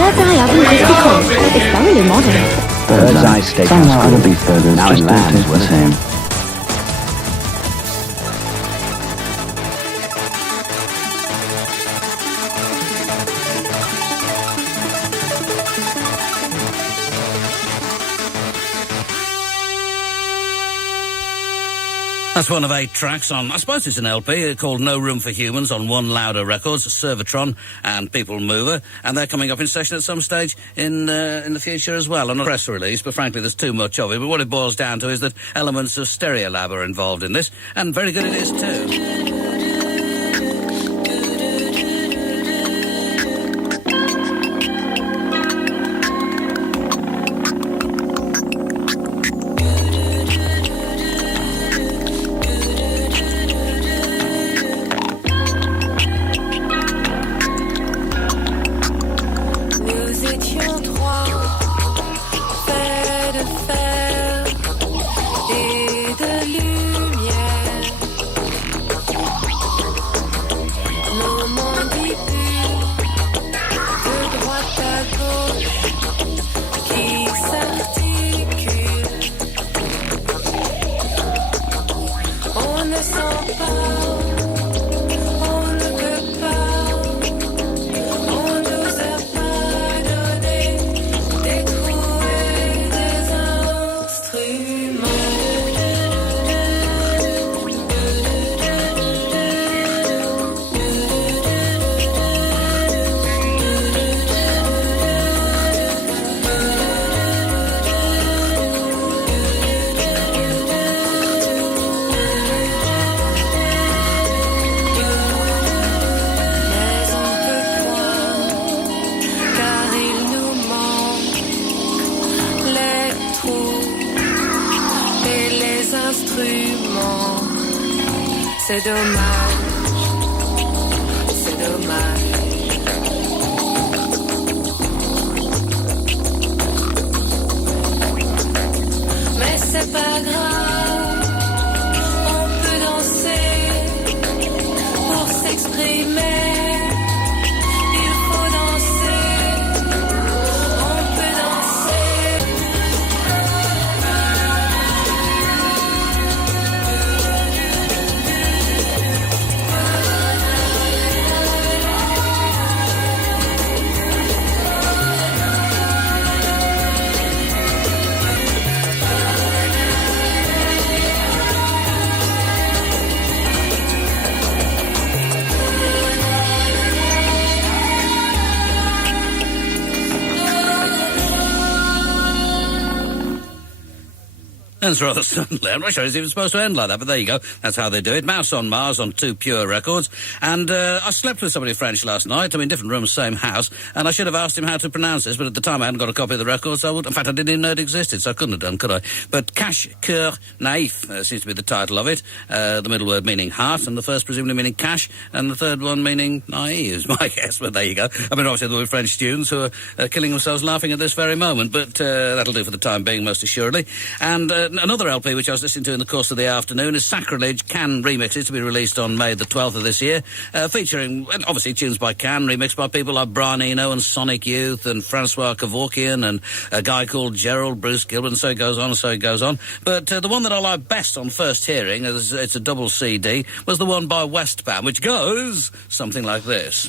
Oven crispy corn. It's thoroughly modern. Bird's Eye Steakhouse. Somehow other beef burgers Now just in don't Lambs taste were the the same. That's one of 8 tracks on, I suppose it's an LP, called No Room for Humans on One Louder Records, Servatron and People Mover, and they're coming up in session at some stage in the future as well. On a press release, but frankly there's too much of it. But what it boils down to is that elements of Stereolab are involved in this, and very good it is too. C'est dommage, c'est dommage. Mais c'est pas grave, on peut danser pour s'exprimer. Il faut danser, on peut danser. That's rather suddenly. I'm not sure it's even supposed to end like that, but there you go. That's how they do it. Mouse on Mars on 2 Pure Records. And I slept with somebody French last night. I'm in different rooms, same house. And I should have asked him how to pronounce this, but at the time I hadn't got a copy of the record, so in fact, I didn't even know it existed, so I couldn't have done, could I? But Cache Coeur Naif seems to be the title of it. The middle word meaning heart, and the first presumably meaning cash, and the third one meaning naive is my guess, but there you go. I mean, obviously there were French students who are killing themselves laughing at this very moment, but that'll do for the time being, most assuredly. And another LP which I was listening to in the course of the afternoon is Sacrilege Can Remixes, to be released on May the 12th of this year, featuring obviously tunes by Can, remixed by people like Brian Eno and Sonic Youth and Francois Kevorkian and a guy called Gerald, Bruce Gilbert, and so it goes on and so it goes on. But the one that I like best on first hearing, it's a double CD, was the one by Westbam, which goes something like this.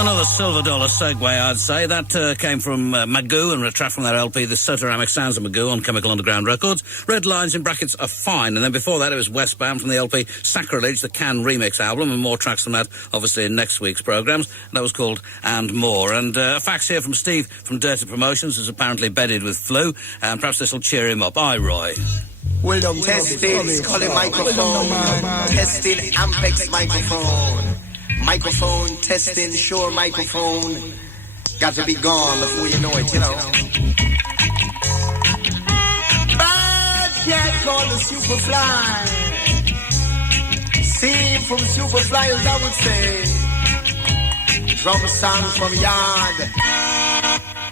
Another silver dollar segue, I'd say. That came from Magoo and a track from their LP, The Sotoramic Sounds of Magoo on Chemical Underground Records. Red Lines in brackets are fine. And then before that, it was Westbound from the LP Sacrilege, the Can remix album, and more tracks from that, obviously, in next week's programmes. That was called And More. And a fax here from Steve from Dirty Promotions, who's apparently bedded with flu, and perhaps this will cheer him up. Aye, Roy. Well done, testing, calling microphone, testing Ampex microphone. Microphone, testing, sure microphone. Got to be gone before you know it, you know. Bad cat called the Superfly. Seen from Superflyers, I would say. Drum sound from yard.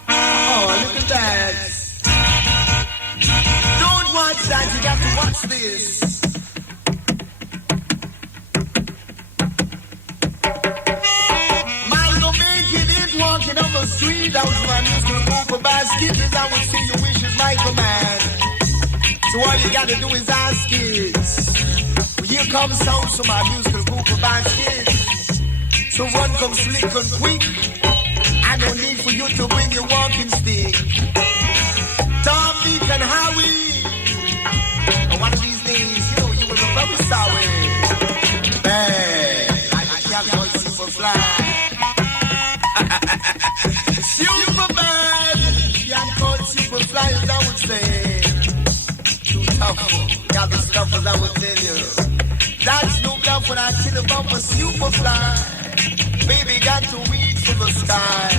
Oh, look at that. Don't watch that, you got to watch this. Walking on the street, I was running to move a basket, and I would see your wishes, Michael Man. So all you gotta do is ask it. Well, here comes sound, so my musical group of basket. So run, come slick and quick. I don't need for you to bring your walking stick. Tom, Nick, and Howie. And one of these days, you know, you will be very sorry. Bad, like a cat called Superfly. Superman! Can't call Superfly as I would say. Too tough. Got the stuff as I would tell you. That's no bluff when I tell about a Superfly. Baby got to reach for the sky.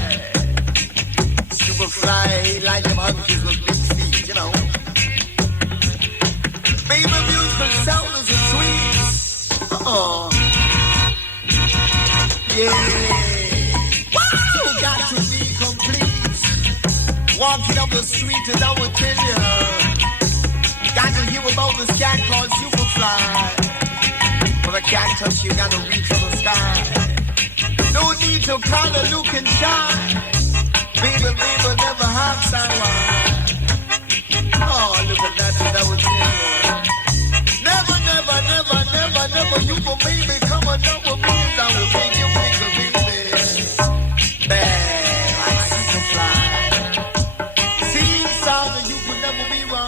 Superfly, like them monkeys with big feet, you know. Baby musical sound is a tweet. Oh. Yeah. Got to be complete. Walking up the street as I would tell you. Got to hear about this cat called Superfly. For a cat touch you gotta reach for the sky. No need to kinda look and shine. Baby, baby, never have someone. Oh, look at that as I would tell you. Never, never, never, never, never. You go baby, come on, never be. I will make you make a baby.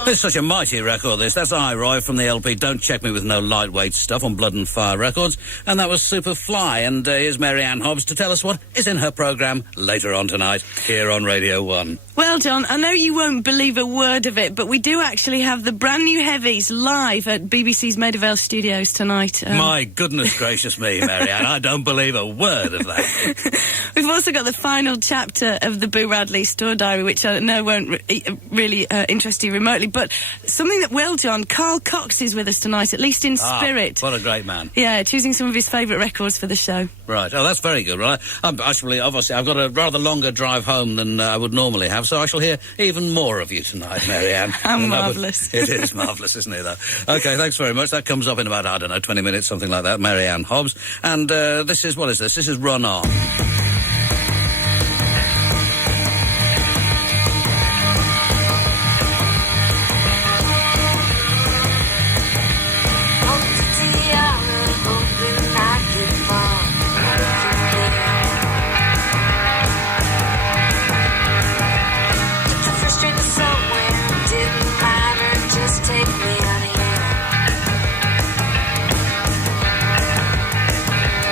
It's such a mighty record, this. That's I, Roy, from the LP Don't Check Me With No Lightweight Stuff on Blood and Fire Records. And that was Superfly. And here's Mary Ann Hobbs to tell us what is in her programme later on tonight here on Radio 1. Well, John, I know you won't believe a word of it, but we do actually have the brand new Heavies live at BBC's Maida Vale studios tonight. My goodness gracious me, Mary Ann, I don't believe a word of that. We've also got the final chapter of the Boo Radley Store Diary, which I know won't really interest you remotely, but something that will, John. Carl Cox is with us tonight, at least in spirit. What a great man. Yeah, choosing some of his favourite records for the show. Right. Oh, that's very good. Right. Obviously, I've got a rather longer drive home than I would normally have, so I shall hear even more of you tonight, Mary Ann. How marvellous. It is marvellous, isn't it, though? OK, thanks very much. That comes up in about, 20 minutes, something like that. Mary Ann Hobbs. And this is, what is this? This is Run On.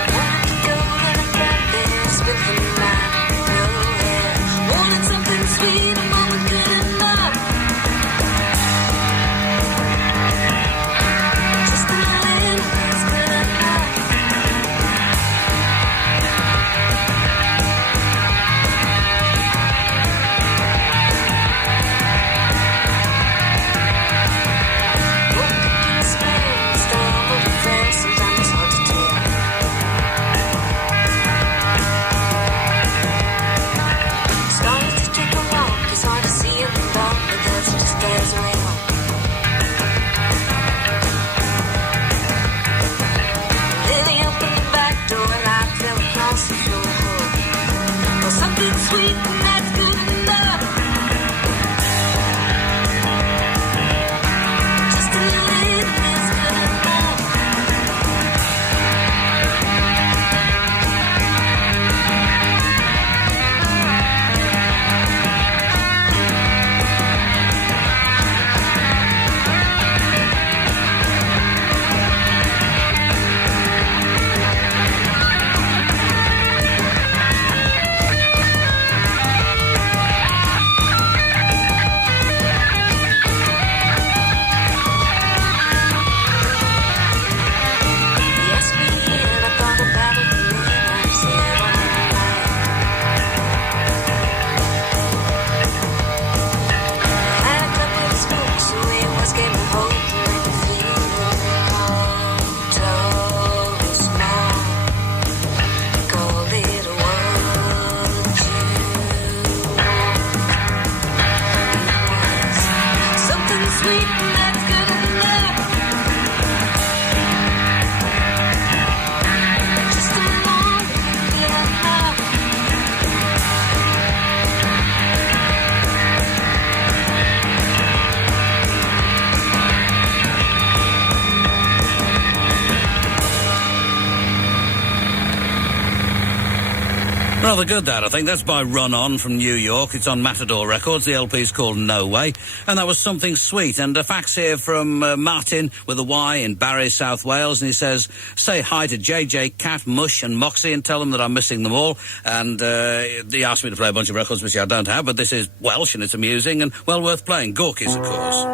When you go, then I bet there's Rather good, that, I think. That's by Run On from New York. It's on Matador Records. The LP's called No Way. And that was Something Sweet. And a fax here from Martin with a Y in Barry, South Wales. And he says, say hi to JJ, Cat, Mush and Moxie and tell them that I'm missing them all. And he asked me to play a bunch of records, which I don't have, but this is Welsh and it's amusing and well worth playing. Gorky's, of course.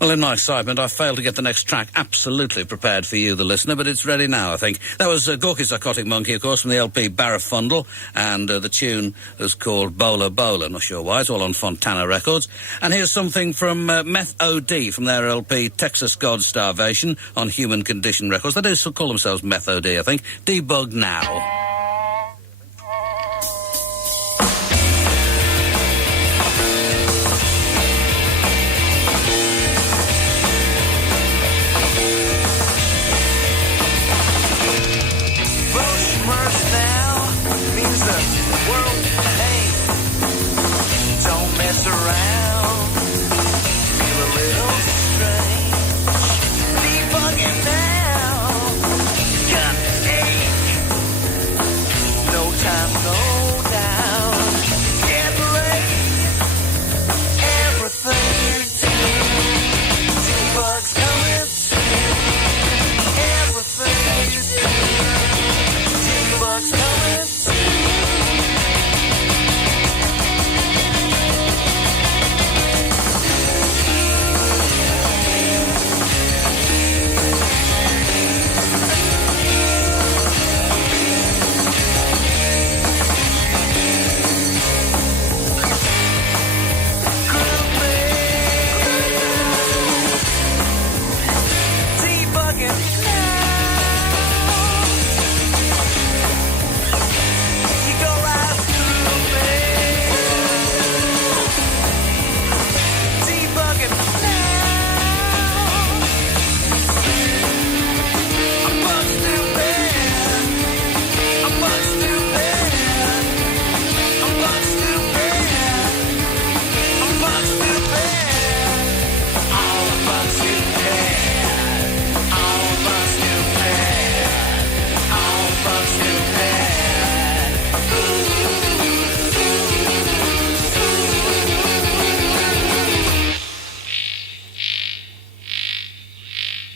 Well, in my excitement, I failed to get the next track absolutely prepared for you, the listener, but it's ready now, I think. That was Gorky Psychotic Monkey, of course, from the LP Barafundle, and the tune was called Bola Bola. Not sure why, it's all on Fontana Records. And here's something from Meth OD from their LP Texas God Starvation on Human Condition Records. They do still call themselves Meth OD, I think. Debug Now.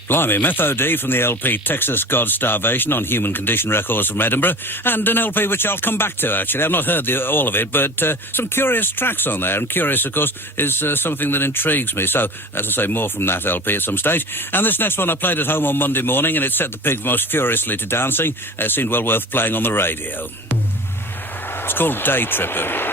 Blimey, Meth OD from the LP Texas God Starvation on Human Condition Records from Edinburgh, and an LP which I'll come back to, actually. I've not heard all of it, but some curious tracks on there, and curious, of course, is something that intrigues me. So, as I say, more from that LP at some stage. And this next one I played at home on Monday morning, and it set the pigs most furiously to dancing. It seemed well worth playing on the radio. It's called Day Tripper.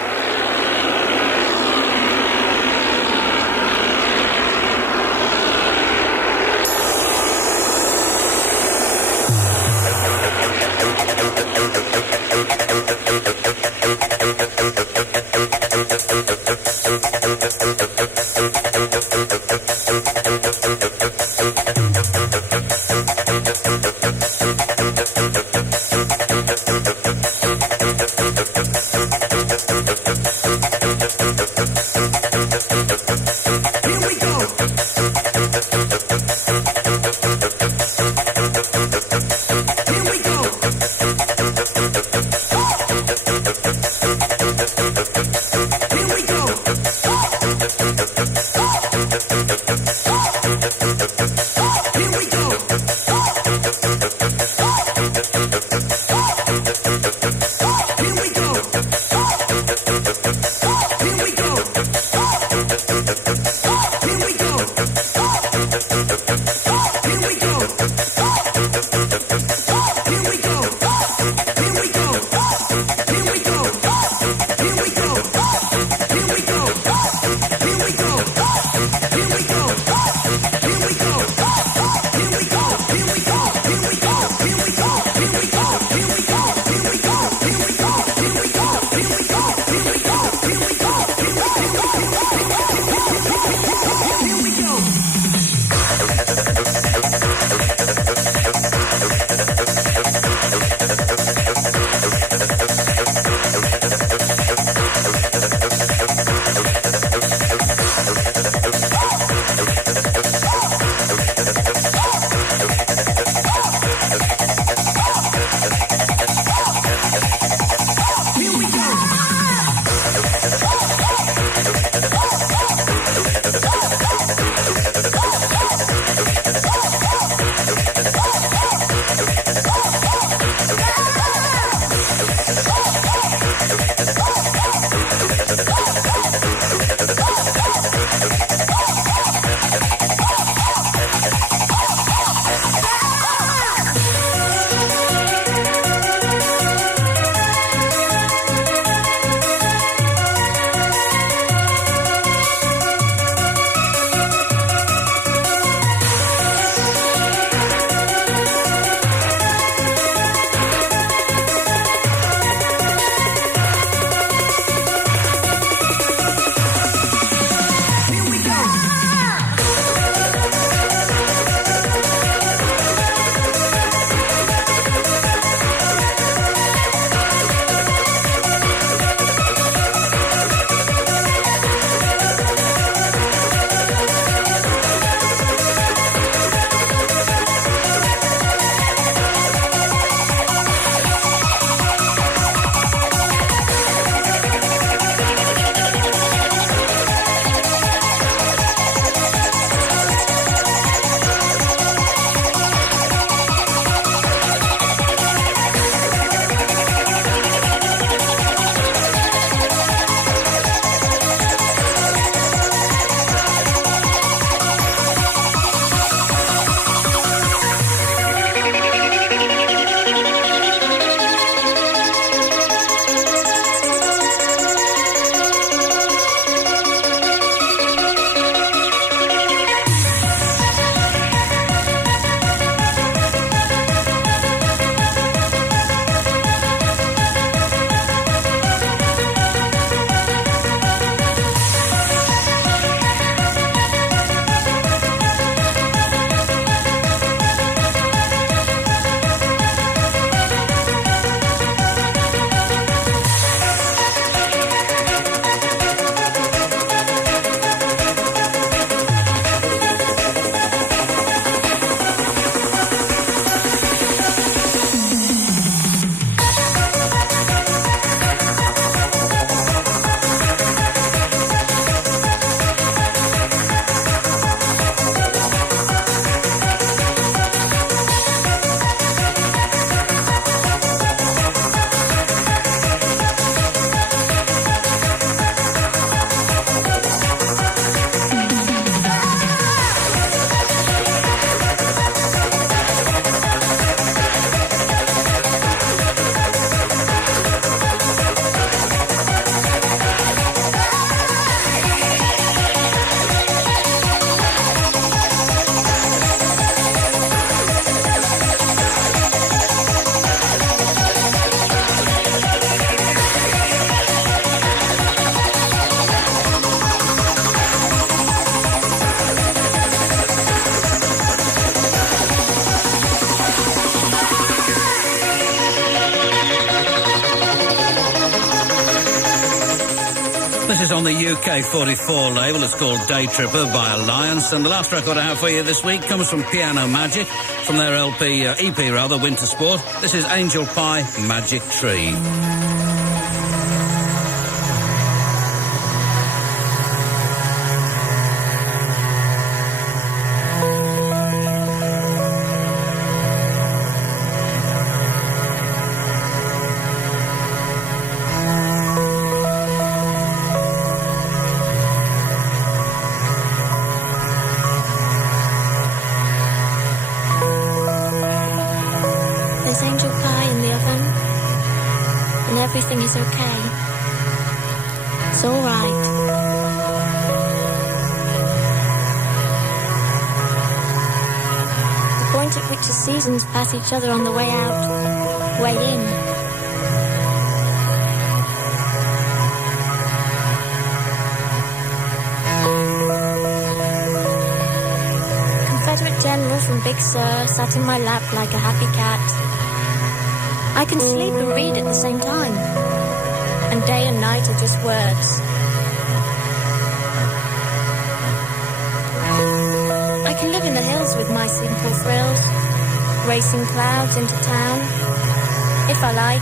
This is on the UK 44 label. It's called Day Tripper by Alliance. And the last record I have for you this week comes from Piano Magic, from their EP, Winter Sport. This is Angel Pie Magic Tree. There's angel pie in the oven, and everything is okay. It's all right. The point at which the seasons pass each other on the way out, way in. Confederate General from Big Sur sat in my lap like a happy cat. I can sleep and read at the same time. And day and night are just words. I can live in the hills with my simple thrills, racing clouds into town, if I like.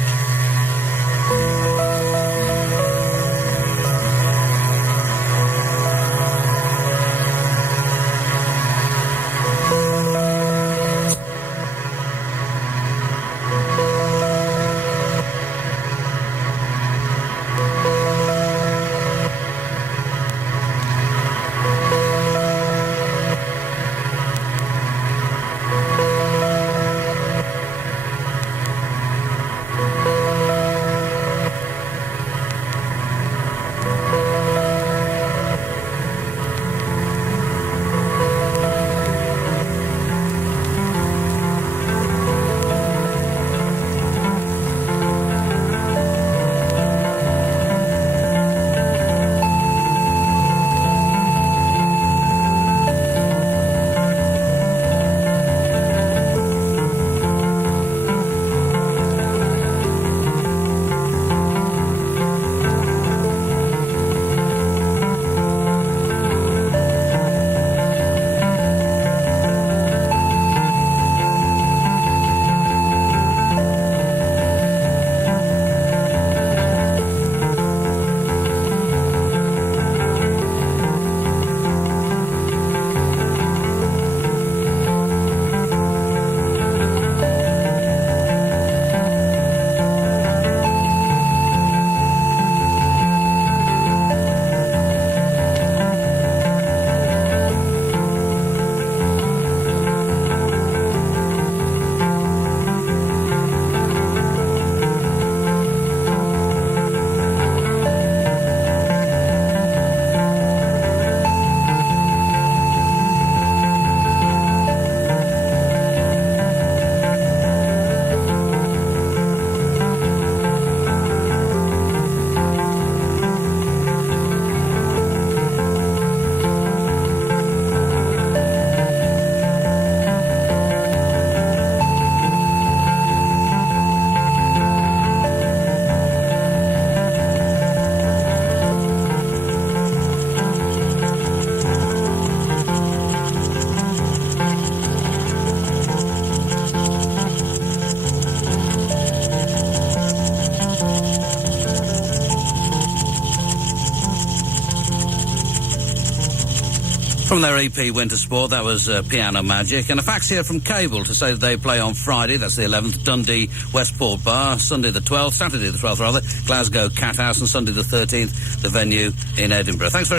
From their EP Winter Sport, that was Piano Magic. And a fax here from Cable to say that they play on Friday, that's the 11th, Dundee Westport Bar, Sunday the 12th, Saturday the 12th rather, Glasgow Cat House, and Sunday the 13th, the venue in Edinburgh. Thanks very